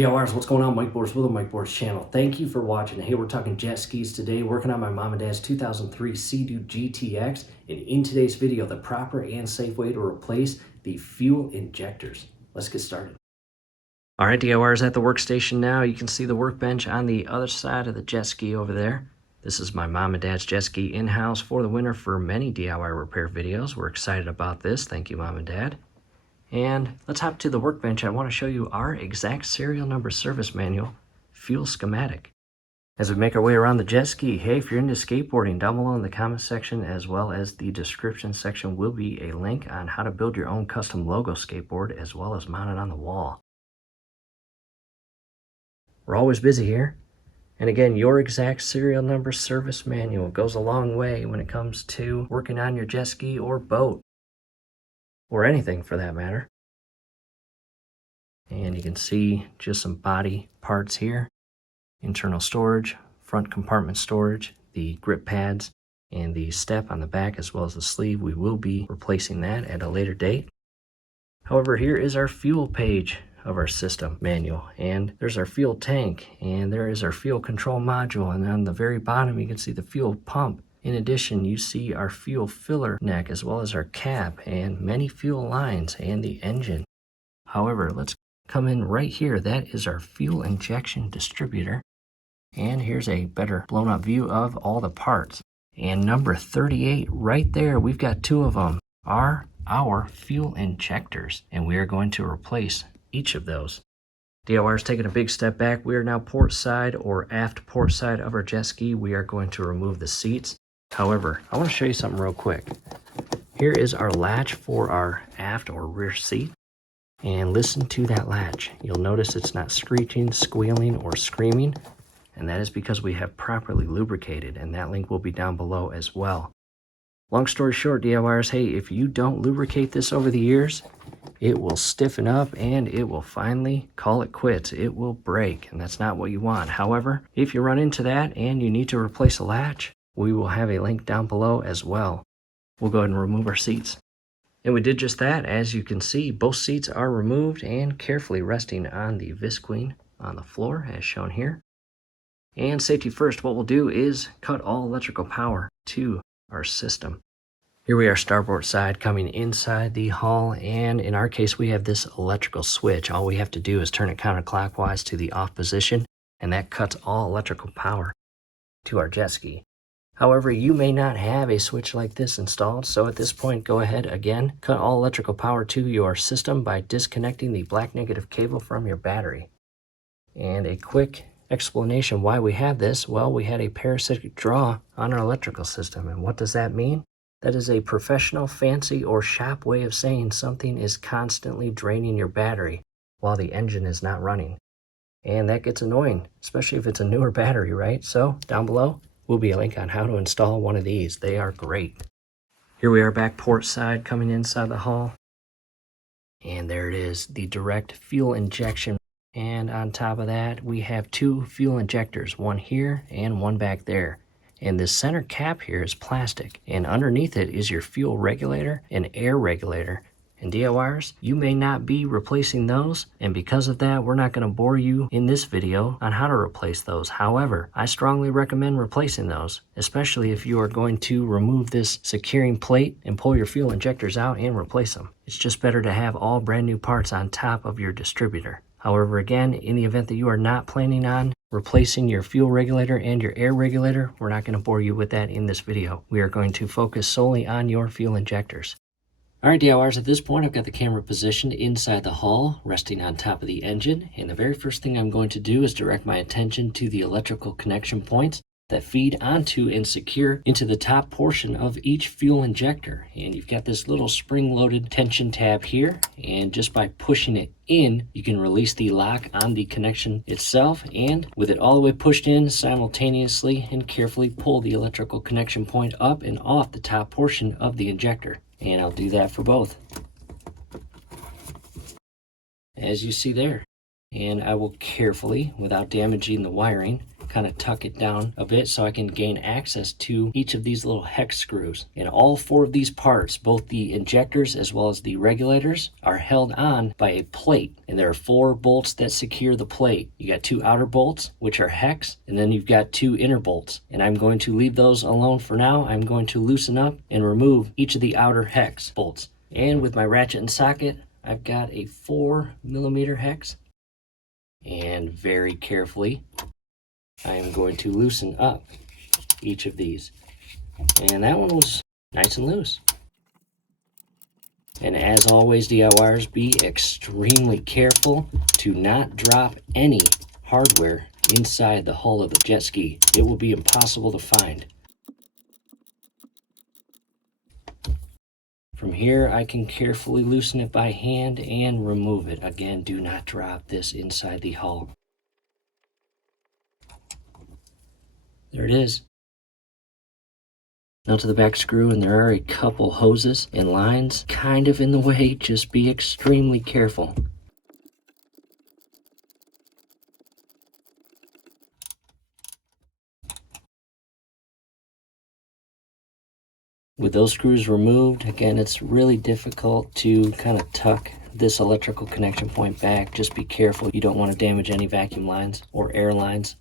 DIYers, what's going on? Mike Boards with the Mike Boards channel. Thank you for watching. Hey, we're talking jet skis today, working on my mom and dad's 2003 Sea-Doo GTX. And in today's video, the proper and safe way to replace the fuel injectors. Let's get started. All right, DIYers, at the workstation now. You can see the workbench on the other side of the jet ski over there. This is my mom and dad's jet ski in-house for the winter for many DIY repair videos. We're excited about this. Thank you, Mom and Dad. And let's hop to the workbench. I want to show you our exact serial number service manual fuel schematic. As we make our way around the jet ski, hey, if you're into skateboarding, down below in the comment section as well as the description section will be a link on how to build your own custom logo skateboard as well as mount it on the wall. We're always busy here. And again, your exact serial number service manual goes a long way when it comes to working on your jet ski or boat. Or anything for that matter. And you can see just some body parts here. Internal storage, front compartment storage, the grip pads, and the step on the back as well as the sleeve. We will be replacing that at a later date. However, here is our fuel page of our system manual. And there's our fuel tank, and there is our fuel control module. And on the very bottom, you can see the fuel pump. In addition, you see our fuel filler neck as well as our cap and many fuel lines and the engine. However, let's come in right here. That is our fuel injection distributor. And here's a better blown up view of all the parts. And number 38 right there, we've got two of them, are our fuel injectors. And we are going to replace each of those. DIY is taking a big step back. We are now port side or aft port side of our jet ski. We are going to remove the seats. However, I want to show you something real quick. Here is our latch for our aft or rear seat. And listen to that latch. You'll notice it's not screeching, squealing, or screaming. And that is because we have properly lubricated. And that link will be down below as well. Long story short, DIYers, hey, if you don't lubricate this over the years, it will stiffen up and it will finally call it quits. It will break, and that's not what you want. However, if you run into that and you need to replace a latch, we will have a link down below as well. We'll go ahead and remove our seats. And we did just that. As you can see, both seats are removed and carefully resting on the visqueen on the floor as shown here. And safety first, what we'll do is cut all electrical power to our system. Here we are starboard side coming inside the hull, and in our case we have this electrical switch. All we have to do is turn it counterclockwise to the off position, and that cuts all electrical power to our jet ski. However, you may not have a switch like this installed, so at this point, go ahead again, cut all electrical power to your system by disconnecting the black negative cable from your battery. And a quick explanation why we have this, well, we had a parasitic draw on our electrical system. And what does that mean? That is a professional, fancy, or shop way of saying something is constantly draining your battery while the engine is not running. And that gets annoying, especially if it's a newer battery, right? So down below will be a link on how to install one of these. They are great. Here we are back port side coming inside the hull. And there it is, the direct fuel injection. And on top of that, we have two fuel injectors, one here and one back there. And this center cap here is plastic, and underneath it is your fuel regulator and air regulator. And DIYers, you may not be replacing those, and because of that, we're not going to bore you in this video on how to replace those. However, I strongly recommend replacing those, especially if you are going to remove this securing plate and pull your fuel injectors out and replace them. It's just better to have all brand new parts on top of your distributor. However, again, in the event that you are not planning on replacing your fuel regulator and your air regulator, we're not going to bore you with that in this video. We are going to focus solely on your fuel injectors. All right, DIYers, at this point, I've got the camera positioned inside the hull, resting on top of the engine. And the very first thing I'm going to do is direct my attention to the electrical connection points that feed onto and secure into the top portion of each fuel injector. And you've got this little spring-loaded tension tab here, and just by pushing it in, you can release the lock on the connection itself, and with it all the way pushed in, simultaneously and carefully pull the electrical connection point up and off the top portion of the injector. And I'll do that for both, as you see there. And I will carefully, without damaging the wiring, kind of tuck it down a bit so I can gain access to each of these little hex screws. And all 4 of these parts, both the injectors as well as the regulators, are held on by a plate. And there are 4 bolts that secure the plate. You got 2 outer bolts, which are hex, and then you've got 2 inner bolts. And I'm going to leave those alone for now. I'm going to loosen up and remove each of the outer hex bolts. And with my ratchet and socket, I've got a 4mm hex. And very carefully, I'm going to loosen up each of these. And that one was nice and loose. And as always, DIYers, be extremely careful to not drop any hardware inside the hull of the jet ski. It will be impossible to find. From here, I can carefully loosen it by hand and remove it. Again, do not drop this inside the hull. There it is. Now to the back screw, and there are a couple hoses and lines kind of in the way. Just be extremely careful. With those screws removed, again, it's really difficult to kind of tuck this electrical connection point back. Just be careful. You don't want to damage any vacuum lines or air lines.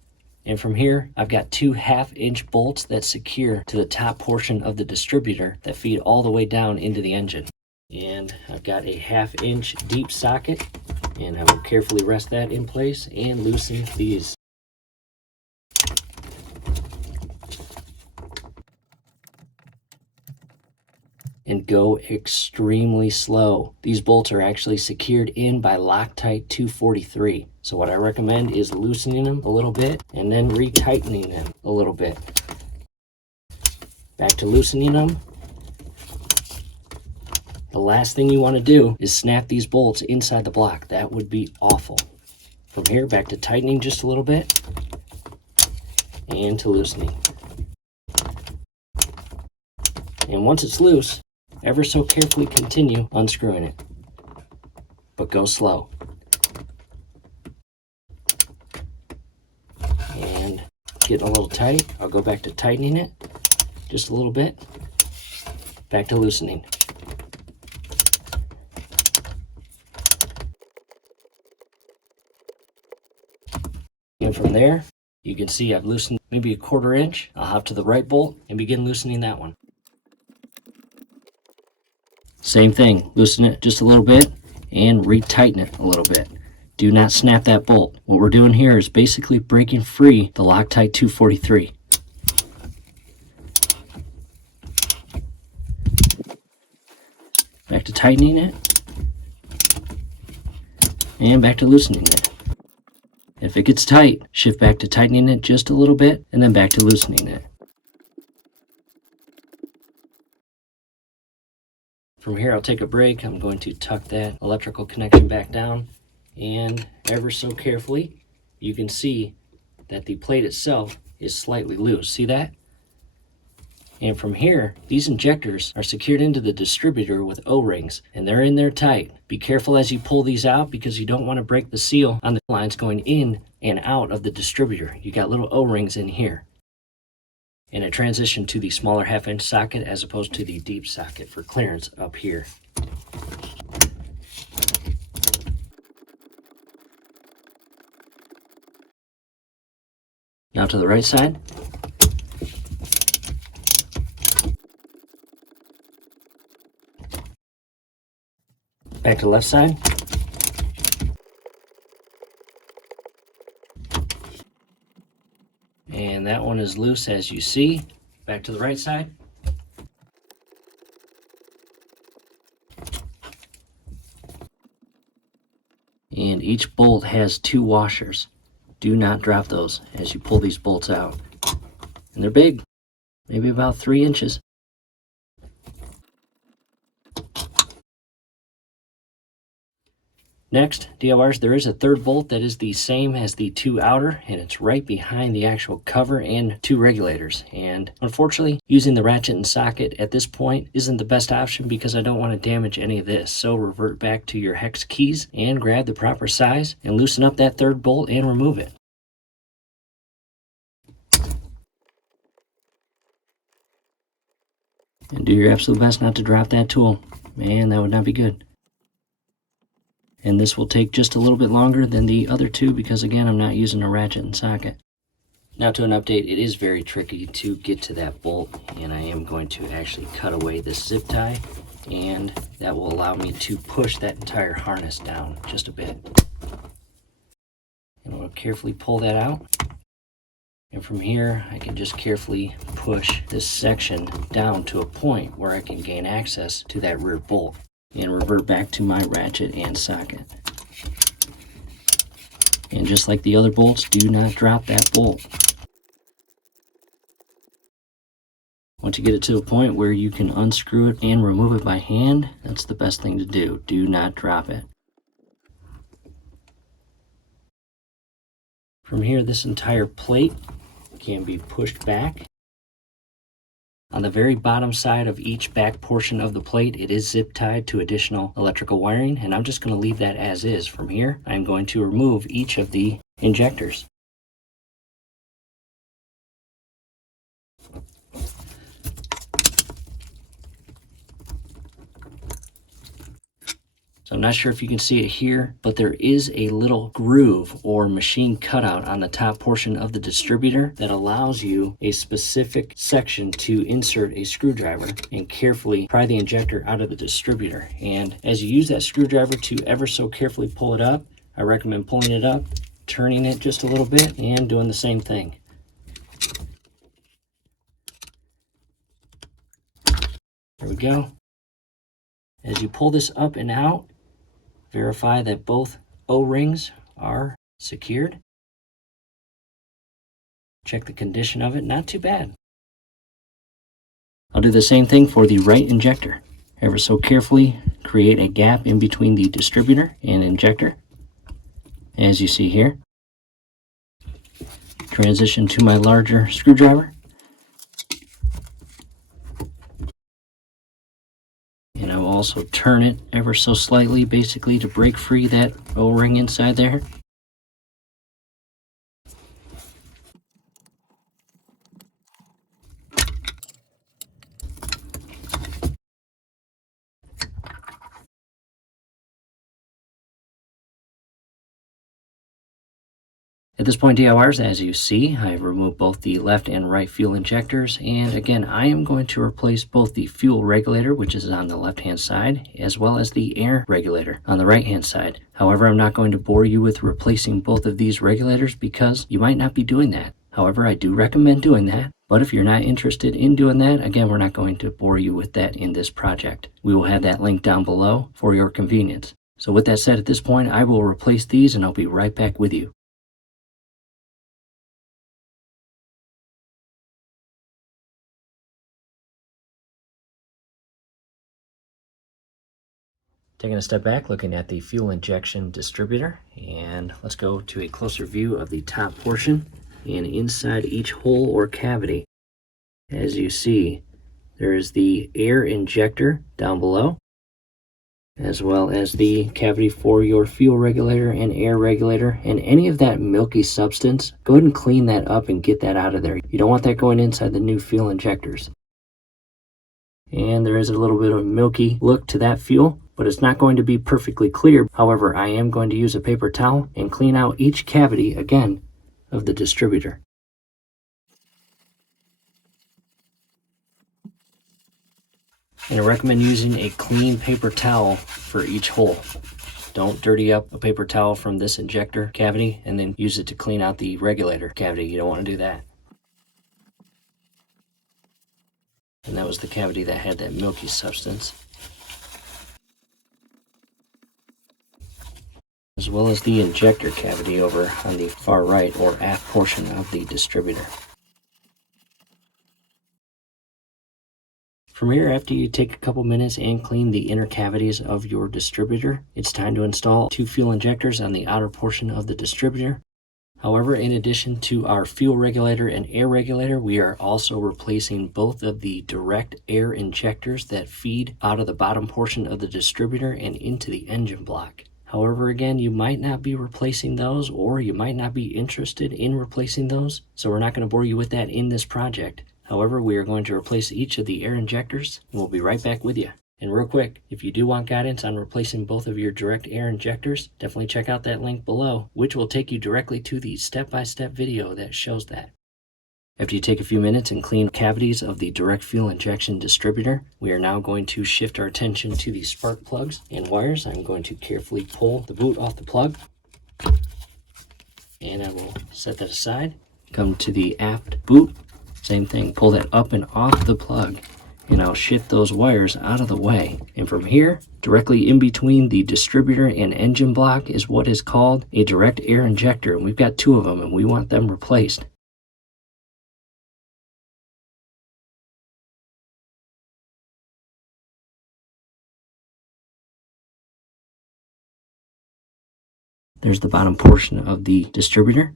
And from here, I've got 2 1/2-inch bolts that secure to the top portion of the distributor that feed all the way down into the engine. And I've got a 1/2-inch deep socket, and I will carefully rest that in place and loosen these. And go extremely slow. These bolts are actually secured in by Loctite 243. So what I recommend is loosening them a little bit and then retightening them a little bit. Back to loosening them. The last thing you want to do is snap these bolts inside the block. That would be awful. From here, back to tightening just a little bit and to loosening. And once it's loose, ever so carefully continue unscrewing it, but go slow. And getting a little tight, I'll go back to tightening it just a little bit, back to loosening. And from there, you can see I've loosened maybe a 1/4 inch. I'll hop to the right bolt and begin loosening that one. Same thing, loosen it just a little bit and retighten it a little bit. Do not snap that bolt. What we're doing here is basically breaking free the Loctite 243. Back to tightening it and back to loosening it. If it gets tight, shift back to tightening it just a little bit and then back to loosening it. From here, I'll take a break. I'm going to tuck that electrical connection back down, and ever so carefully, you can see that the plate itself is slightly loose. See that? And from here, these injectors are secured into the distributor with O-rings, and they're in there tight. Be careful as you pull these out because you don't want to break the seal on the lines going in and out of the distributor. You got little O-rings in here. And I transition to the smaller 1/2-inch socket as opposed to the deep socket for clearance up here. Now to the right side. Back to the left side. And that one is loose as you see. Back to the right side. And each bolt has 2 washers. Do not drop those as you pull these bolts out. And they're big, maybe about 3 inches. Next, DIYers, there is a 3rd bolt that is the same as the 2 outer, and it's right behind the actual cover and 2 regulators. And unfortunately, using the ratchet and socket at this point isn't the best option because I don't want to damage any of this. So revert back to your hex keys and grab the proper size and loosen up that 3rd bolt and remove it. And do your absolute best not to drop that tool. Man, that would not be good. And this will take just a little bit longer than the other two because, again, I'm not using a ratchet and socket. Now to an update, it is very tricky to get to that bolt, and I am going to actually cut away this zip tie, and that will allow me to push that entire harness down just a bit. And I'll carefully pull that out. And from here, I can just carefully push this section down to a point where I can gain access to that rear bolt and revert back to my ratchet and socket. And just like the other bolts, do not drop that bolt. Once you get it to a point where you can unscrew it and remove it by hand, that's the best thing to do. Do not drop it. From here, this entire plate can be pushed back. On the very bottom side of each back portion of the plate, it is zip tied to additional electrical wiring, and I'm just going to leave that as is. From here, I'm going to remove each of the injectors. So I'm not sure if you can see it here, but there is a little groove or machine cutout on the top portion of the distributor that allows you a specific section to insert a screwdriver and carefully pry the injector out of the distributor. And as you use that screwdriver to ever so carefully pull it up, I recommend pulling it up, turning it just a little bit, and doing the same thing. There we go. As you pull this up and out, verify that both O-rings are secured. Check the condition of it, not too bad. I'll do the same thing for the right injector. Ever so carefully create a gap in between the distributor and injector. As you see here. Transition to my larger screwdriver. And I will also turn it ever so slightly, basically to break free that O-ring inside there. At this point, DIYers, as you see, I've removed both the left and right fuel injectors, and again, I am going to replace both the fuel regulator, which is on the left-hand side, as well as the air regulator on the right-hand side. However, I'm not going to bore you with replacing both of these regulators because you might not be doing that. However, I do recommend doing that, but if you're not interested in doing that, again, we're not going to bore you with that in this project. We will have that link down below for your convenience. So with that said, at this point, I will replace these and I'll be right back with you. Taking a step back, looking at the fuel injection distributor, and let's go to a closer view of the top portion. And inside each hole or cavity, as you see, there is the air injector down below, as well as the cavity for your fuel regulator and air regulator. And any of that milky substance, go ahead and clean that up and get that out of there. You don't want that going inside the new fuel injectors. And there is a little bit of a milky look to that fuel, but it's not going to be perfectly clear. However, I am going to use a paper towel and clean out each cavity again of the distributor. And I recommend using a clean paper towel for each hole. Don't dirty up a paper towel from this injector cavity and then use it to clean out the regulator cavity. You don't want to do that. And that was the cavity that had that milky substance. As well as the injector cavity over on the far right or aft portion of the distributor. From here, after you take a couple minutes and clean the inner cavities of your distributor, it's time to install 2 fuel injectors on the outer portion of the distributor. However, in addition to our fuel regulator and air regulator, we are also replacing both of the direct air injectors that feed out of the bottom portion of the distributor and into the engine block. However, again, you might not be replacing those, or you might not be interested in replacing those, so we're not going to bore you with that in this project. However, we are going to replace each of the air injectors, and we'll be right back with you. And real quick, if you do want guidance on replacing both of your direct air injectors, definitely check out that link below, which will take you directly to the step-by-step video that shows that. After you take a few minutes and clean cavities of the direct fuel injection distributor, we are now going to shift our attention to the spark plugs and wires. I'm going to carefully pull the boot off the plug, and I will set that aside. Come to the aft boot, same thing, pull that up and off the plug, and I'll shift those wires out of the way. And from here, directly in between the distributor and engine block is what is called a direct air injector. And we've got two of them, and we want them replaced. There's the bottom portion of the distributor.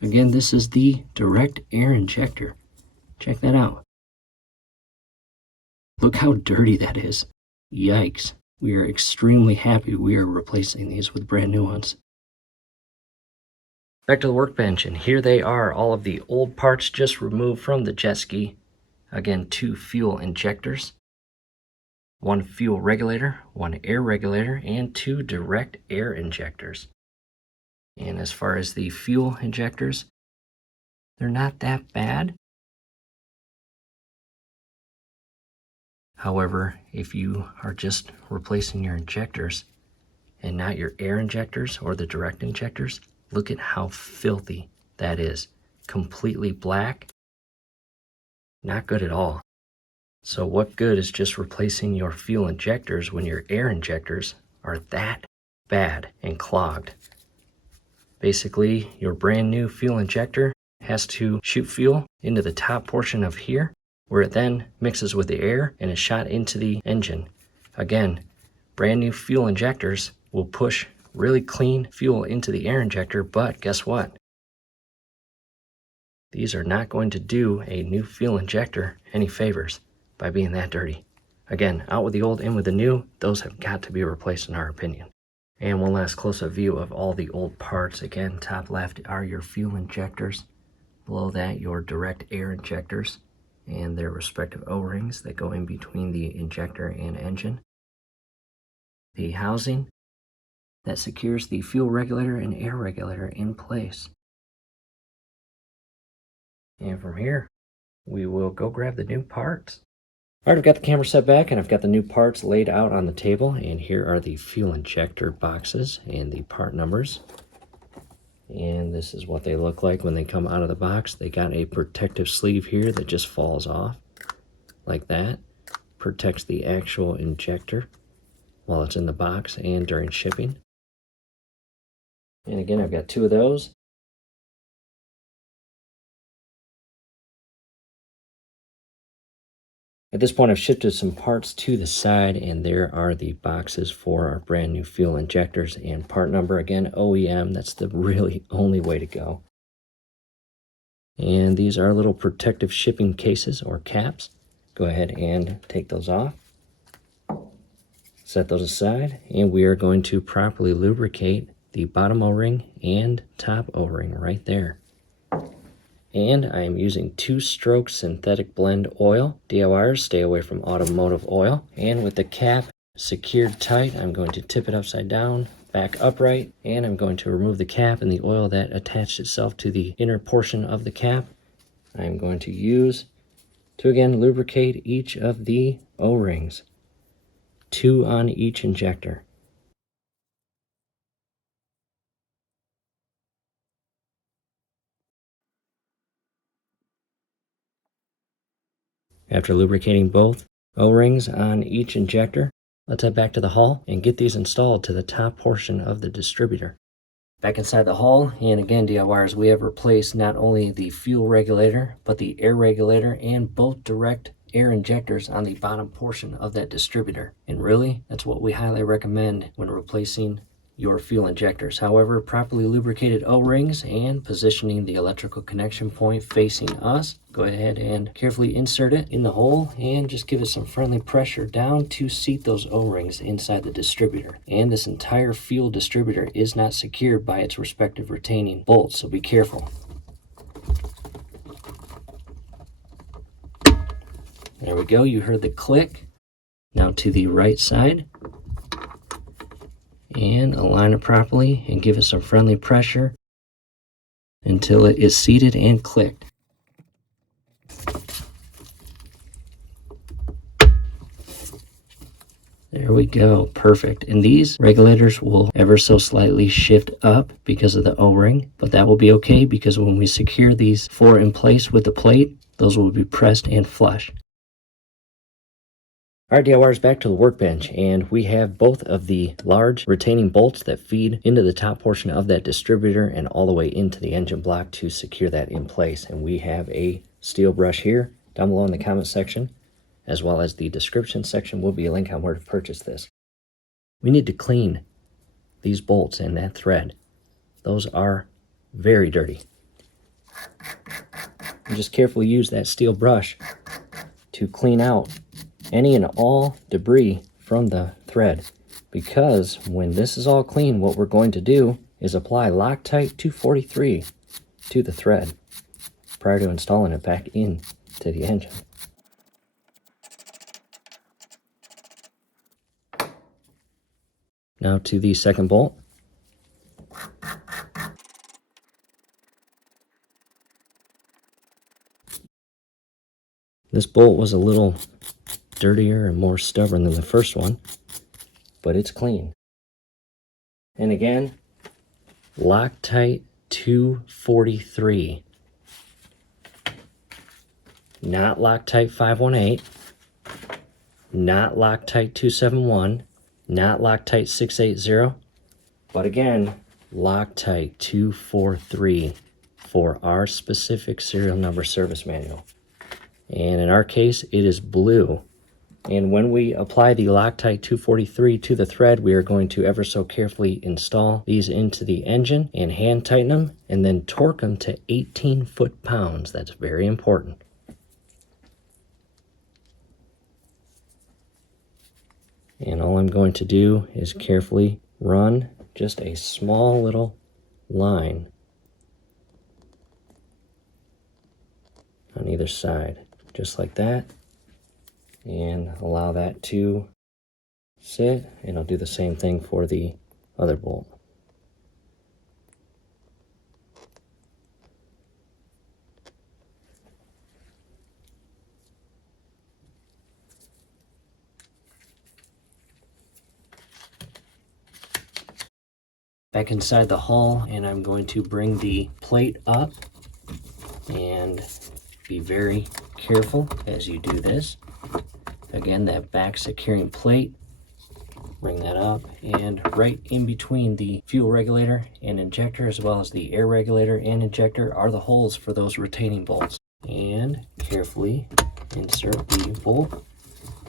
Again, this is the direct air injector. Check that out. Look how dirty that is. Yikes. We are extremely happy we are replacing these with brand new ones. Back to the workbench, and here they are, all of the old parts just removed from the jet ski. Again, 2 fuel injectors, 1 fuel regulator, 1 air regulator, and 2 direct air injectors. And as far as the fuel injectors, they're not that bad. However, if you are just replacing your injectors and not your air injectors or the direct injectors, look at how filthy that is. Completely black. Not good at all. So what good is just replacing your fuel injectors when your air injectors are that bad and clogged? Basically, your brand new fuel injector has to shoot fuel into the top portion of here, where it then mixes with the air and is shot into the engine. Again, brand new fuel injectors will push really clean fuel into the air injector, but guess what? These are not going to do a new fuel injector any favors by being that dirty. Again, out with the old, in with the new. Those have got to be replaced in our opinion. And one last close-up view of all the old parts. Again, top left are your fuel injectors. Below that, your direct air injectors and their respective O-rings that go in between the injector and engine. The housing that secures the fuel regulator and air regulator in place. And from here, we will go grab the new parts. All right, I've got the camera set back and I've got the new parts laid out on the table, and here are the fuel injector boxes and the part numbers. And this is what they look like when they come out of the box. They got a protective sleeve here that just falls off like that. Protects the actual injector while it's in the box and during shipping. And again, I've got 2 of those. At this point, I've shifted some parts to the side, and there are the boxes for our brand new fuel injectors and part number. Again, OEM, that's the really only way to go. And these are little protective shipping cases or caps. Go ahead and take those off. Set those aside, and we are going to properly lubricate the bottom O-ring and top O-ring right there. And I am using 2-stroke synthetic blend oil. DIYers, stay away from automotive oil. And with the cap secured tight, I'm going to tip it upside down, back upright, and I'm going to remove the cap and the oil that attached itself to the inner portion of the cap. I'm going to use to again lubricate each of the O-rings. 2 on each injector. After lubricating both O-rings on each injector, let's head back to the hull and get these installed to the top portion of the distributor. Back inside the hull, and again, DIYers, we have replaced not only the fuel regulator, but the air regulator and both direct air injectors on the bottom portion of that distributor. And really, that's what we highly recommend when replacing your fuel injectors. However, properly lubricated O-rings and positioning the electrical connection point facing us, go ahead and carefully insert it in the hole and just give it some friendly pressure down to seat those O-rings inside the distributor. And this entire fuel distributor is not secured by its respective retaining bolts, so be careful. There we go, you heard the click. Now to the right side, and align it properly and give it some friendly pressure until it is seated and clicked. There we go, perfect. And these regulators will ever so slightly shift up because of the O-ring, but that will be okay because when we secure these four in place with the plate, those will be pressed and flush. Alright, DIYers, back to the workbench, and we have both of the large retaining bolts that feed into the top portion of that distributor and all the way into the engine block to secure that in place. And we have a steel brush here. Down below in the comment section, as well as the description section, will be a link on where to purchase this. We need to clean these bolts and that thread. Those are very dirty. And just carefully use that steel brush to clean out any and all debris from the thread, because when this is all clean, what we're going to do is apply Loctite 243 to the thread prior to installing it back into the engine. Now to the second bolt. This bolt was a little dirtier and more stubborn than the first one, but it's clean. And again, Loctite 243, not Loctite 518, not Loctite 271, not Loctite 680, but again, Loctite 243 for our specific serial number service manual. And in our case, it is blue. And when we apply the Loctite 243 to the thread, we are going to ever so carefully install these into the engine and hand tighten them and then torque them to 18 foot-pounds. That's very important. And all I'm going to do is carefully run just a small little line on either side, just like that. And allow that to sit, and I'll do the same thing for the other bolt. Back inside the hull, and I'm going to bring the plate up, and be very careful as you do this. Again, that back securing plate, bring that up, and right in between the fuel regulator and injector, as well as the air regulator and injector, are the holes for those retaining bolts. And carefully insert the bolt,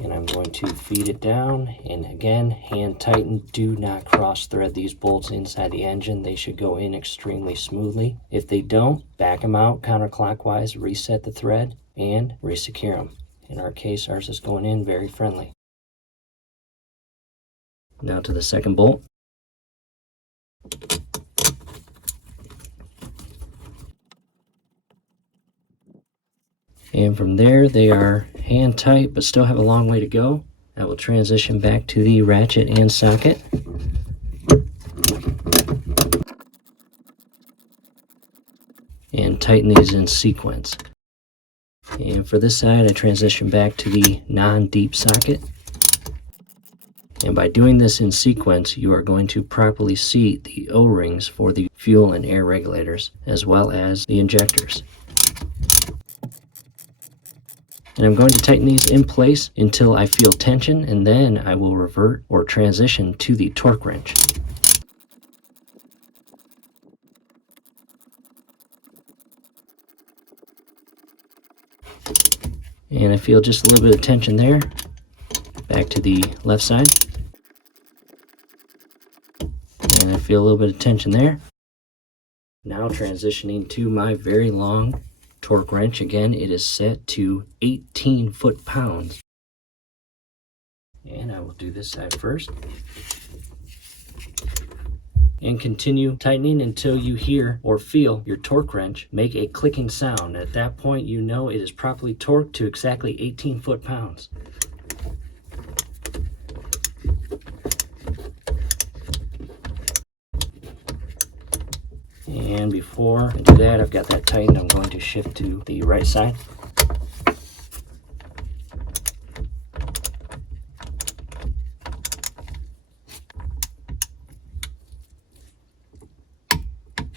and I'm going to feed it down, and again, hand tighten. Do not cross thread these bolts inside the engine. They should go in extremely smoothly. If they don't, back them out counterclockwise, reset the thread, and resecure them. In our case, ours is going in very friendly. Now to the second bolt. And from there, they are hand tight, but still have a long way to go. I will transition back to the ratchet and socket. And tighten these in sequence. And for this side, I transition back to the non-deep socket. And by doing this in sequence, you are going to properly seat the O-rings for the fuel and air regulators, as well as the injectors. And I'm going to tighten these in place until I feel tension, and then I will revert or transition to the torque wrench. And I feel just a little bit of tension there. Back to the left side. And I feel a little bit of tension there. Now transitioning to my very long torque wrench. Again, it is set to 18 foot-pounds. And I will do this side first. And continue tightening until you hear or feel your torque wrench make a clicking sound. At that point, you know it is properly torqued to exactly 18 foot-pounds. And before I do that, I've got that tightened. I'm going to shift to the right side.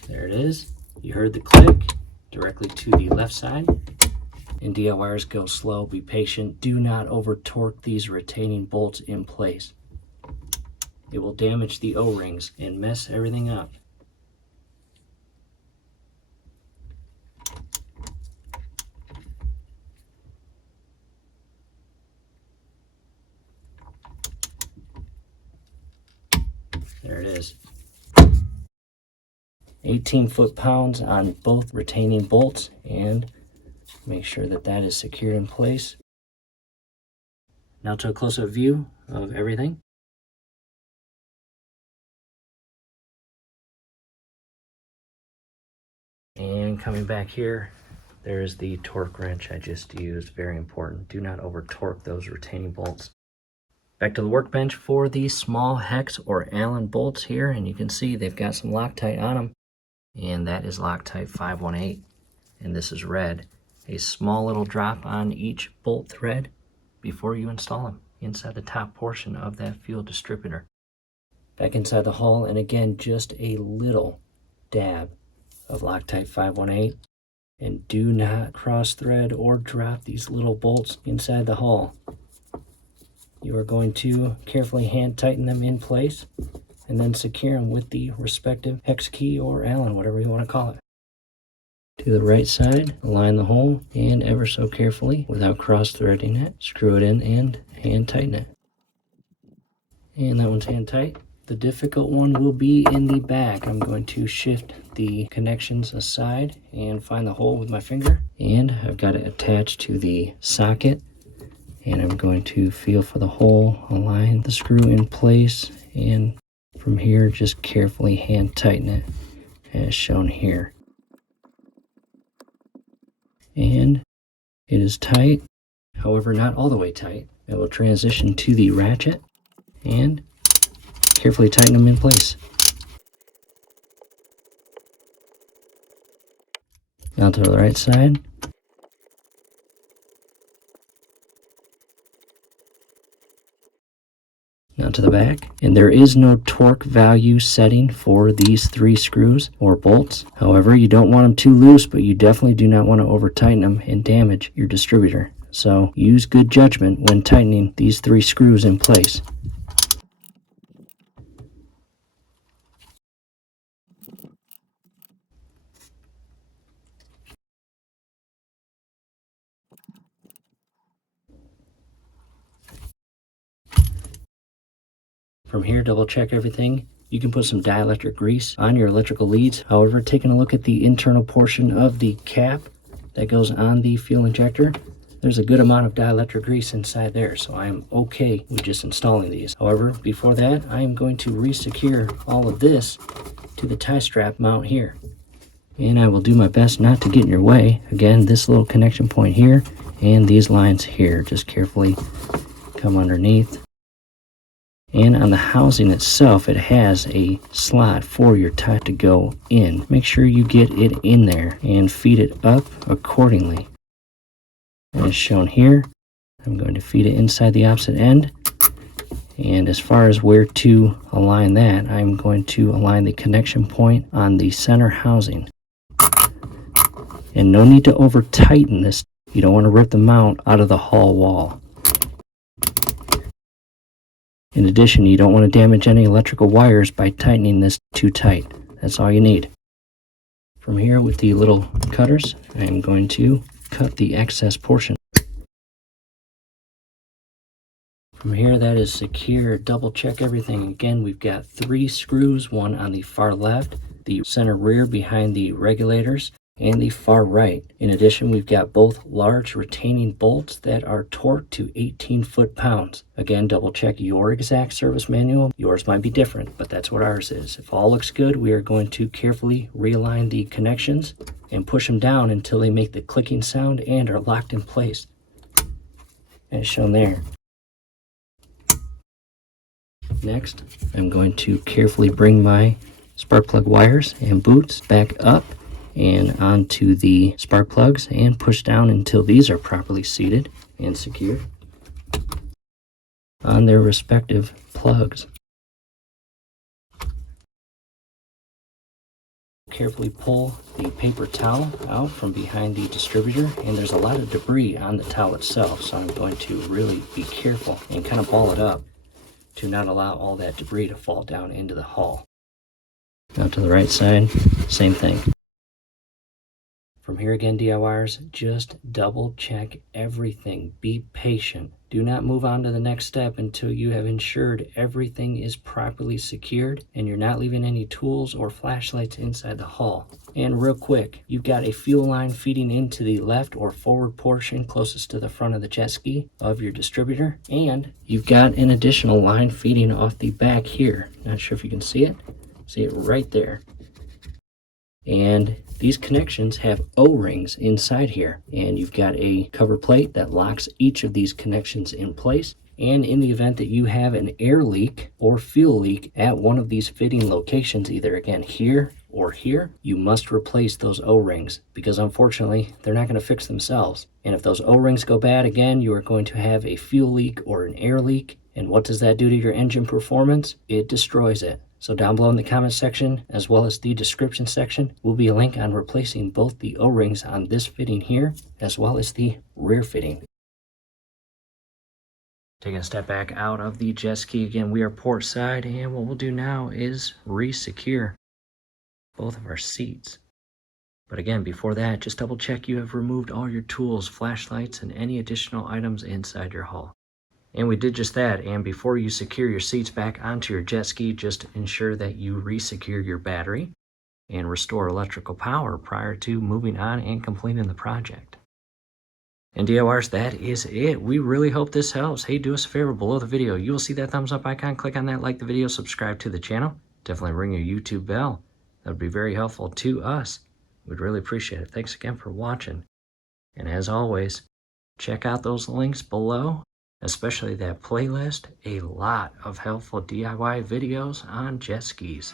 There it is. You heard the click directly to the left side. And DIYers, go slow, be patient. Do not over torque these retaining bolts in place. It will damage the O-rings and mess everything up. There it is. 18 foot-pounds on both retaining bolts, and make sure that that is secured in place. Now to a close-up view of everything. And coming back here, there is the torque wrench I just used. Very important. Do not over torque those retaining bolts. Back to the workbench for the small hex or Allen bolts here, and you can see they've got some Loctite on them, and that is Loctite 518, and this is red. A small little drop on each bolt thread before you install them inside the top portion of that fuel distributor. Back inside the hull, and again, just a little dab of Loctite 518, and do not cross thread or drop these little bolts inside the hull. You are going to carefully hand tighten them in place and then secure them with the respective hex key or Allen, whatever you want to call it. To the right side, align the hole, and ever so carefully, without cross threading it, screw it in and hand tighten it. And that one's hand tight. The difficult one will be in the back. I'm going to shift the connections aside and find the hole with my finger, and I've got it attached to the socket. And I'm going to feel for the hole, align the screw in place, and from here just carefully hand tighten it as shown here. And it is tight, however not all the way tight. I will transition to the ratchet and carefully tighten them in place. Now to the right side. Now to the back, and there is no torque value setting for these 3 screws or bolts. However, you don't want them too loose, but you definitely do not want to over tighten them and damage your distributor. So use good judgment when tightening these 3 screws in place. From here, double check everything. You can put some dielectric grease on your electrical leads. However, taking a look at the internal portion of the cap that goes on the fuel injector, there's a good amount of dielectric grease inside there, so I am okay with just installing these. However, before that, I am going to re-secure all of this to the tie strap mount here. And I will do my best not to get in your way. Again, this little connection point here and these lines here, just carefully come underneath. And on the housing itself, it has a slot for your tie to go in. Make sure you get it in there and feed it up accordingly. As shown here, I'm going to feed it inside the opposite end. And as far as where to align that, I'm going to align the connection point on the center housing. And no need to over tighten this. You don't want to rip the mount out of the hull wall. In addition, you don't want to damage any electrical wires by tightening this too tight. That's all you need. From here, with the little cutters, I'm going to cut the excess portion. From here, that is secure. Double check everything. Again, we've got 3 screws, one on the far left, the center rear behind the regulators, and the far right. In addition, we've got both large retaining bolts that are torqued to 18 foot-pounds. Again, double check your exact service manual. Yours might be different, but that's what ours is. If all looks good, we are going to carefully realign the connections and push them down until they make the clicking sound and are locked in place, as shown there. Next, I'm going to carefully bring my spark plug wires and boots back up and onto the spark plugs and push down until these are properly seated and secured on their respective plugs. Carefully pull the paper towel out from behind the distributor, and there's a lot of debris on the towel itself, so I'm going to really be careful and kind of ball it up to not allow all that debris to fall down into the hull. Now to the right side, same thing. From here again, DIYers, just double check everything. Be patient. Do not move on to the next step until you have ensured everything is properly secured and you're not leaving any tools or flashlights inside the hull. And real quick, you've got a fuel line feeding into the left or forward portion closest to the front of the jet ski of your distributor. And you've got an additional line feeding off the back here. Not sure if you can see it. See it right there. And these connections have O-rings inside here, and you've got a cover plate that locks each of these connections in place. And in the event that you have an air leak or fuel leak at one of these fitting locations, either again here or here, you must replace those O-rings because unfortunately they're not going to fix themselves. And if those O-rings go bad, again, you are going to have a fuel leak or an air leak. And what does that do to your engine performance? It destroys it. So down below in the comment section, as well as the description section, will be a link on replacing both the O-rings on this fitting here, as well as the rear fitting. Taking a step back out of the jet ski, again, we are port side, and what we'll do now is re-secure both of our seats. But again, before that, just double check you have removed all your tools, flashlights, and any additional items inside your hull. And we did just that, and before you secure your seats back onto your jet ski, just ensure that you re-secure your battery and restore electrical power prior to moving on and completing the project. And DIYers, that is it. We really hope this helps. Hey, do us a favor, below the video, you will see that thumbs up icon. Click on that, like the video, subscribe to the channel. Definitely ring your YouTube bell. That would be very helpful to us. We'd really appreciate it. Thanks again for watching. And as always, check out those links below, especially that playlist. A lot of helpful DIY videos on jet skis.